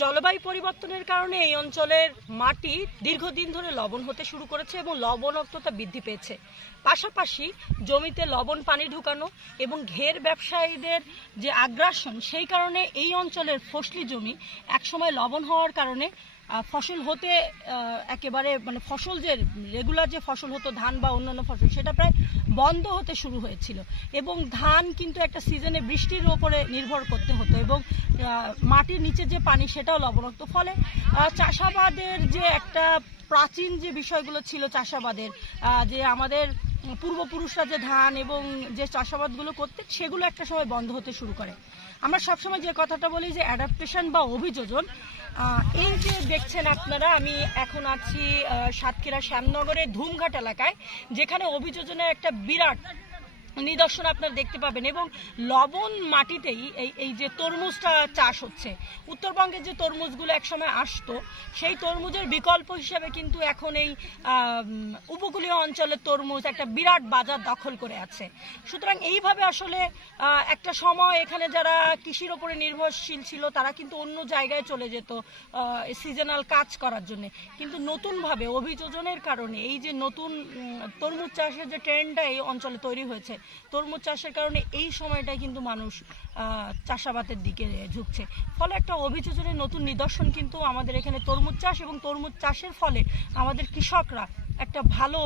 জলবায়ু পরিবর্তনের কারণে এই অঞ্চলের মাটি দীর্ঘদিন ধরে লবণ হতে শুরু করেছে এবং লবণাক্ততা বৃদ্ধি পেয়েছে। পাশাপাশি জমিতে লবণ পানি ঢুকানো এবং ঘের ব্যবসায়ীদের যে আগ্রাসন, সেই কারণে এই অঞ্চলের ফসলি জমি একসময় লবণ হওয়ার কারণে ফসল হতে একেবারে ফসল যে রেগুলার যে ফসল হতো ধান বা অন্যান্য ফসল, সেটা প্রায় বন্ধ হতে শুরু হয়েছিল এবং ধান কিন্তু একটা সিজনে বৃষ্টির ওপরে নির্ভর করতে হতো এবং মাটির নিচে যে পানি সেটাও লবণাক্ত। ফলে চাষাবাদের যে একটা প্রাচীন যে বিষয়গুলো ছিল চাষাবাদের, যে আমাদের পূর্বপুরুষরা যে ধান এবং যে চাষাবাদগুলো করতেন, সেগুলো একটা সময় বন্ধ হতে শুরু করে। আমরা সবসময় যে কথাটা বলি যে অ্যাডাপ্টেশন বা অভিযোজন। এই যে দেখছেন আপনারা, আমি এখন আছি সাতক্ষীরা শ্যামনগরের ধুমঘাট এলাকায়, যেখানে অভিযোজনের একটা বিরাট নিদর্শন আপনারা দেখতে পাবেন এবং লবণ মাটিতেই এই যে তরমুজটা চাষ হচ্ছে। উত্তরবঙ্গের যে তরমুজগুলো একসময় আসতো, সেই তরমুজের বিকল্প হিসাবে কিন্তু এখন এই উপকূলীয় অঞ্চলের তরমুজ একটা বিরাট বাজার দখল করে আছে। সুতরাং এইভাবে আসলে একটা সময় এখানে যারা কৃষির ওপরে নির্ভরশীল ছিল, তারা কিন্তু অন্য জায়গায় চলে যেত সিজনাল কাজ করার জন্য। কিন্তু নতুনভাবে অভিযোজনের কারণে এই যে নতুন তরমুজ চাষের যে ট্রেন্ডটা এই অঞ্চলে তৈরি হয়েছে, তরমুজ চাষের কারণে এই সময়টাই কিন্তু মানুষ চাষাবাদের দিকে ঝুঁকছে। ফলে একটা অভিযোজনের নতুন নিদর্শন কিন্তু আমাদের এখানে তরমুজ চাষ, এবং তরমুজ চাষের ফলে আমাদের কৃষকরা একটা ভালো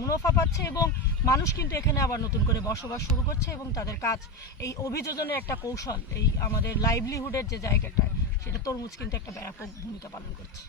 মুনাফা পাচ্ছে এবং মানুষ কিন্তু এখানে আবার নতুন করে বসবাস শুরু করছে এবং তাদের কাজ এই অভিযোজনের একটা কৌশল, এই আমাদের লাইভলিহুডের যে জায়গাটা, সেটা তরমুজ কিন্তু একটা ব্যাপক ভূমিকা পালন করছে।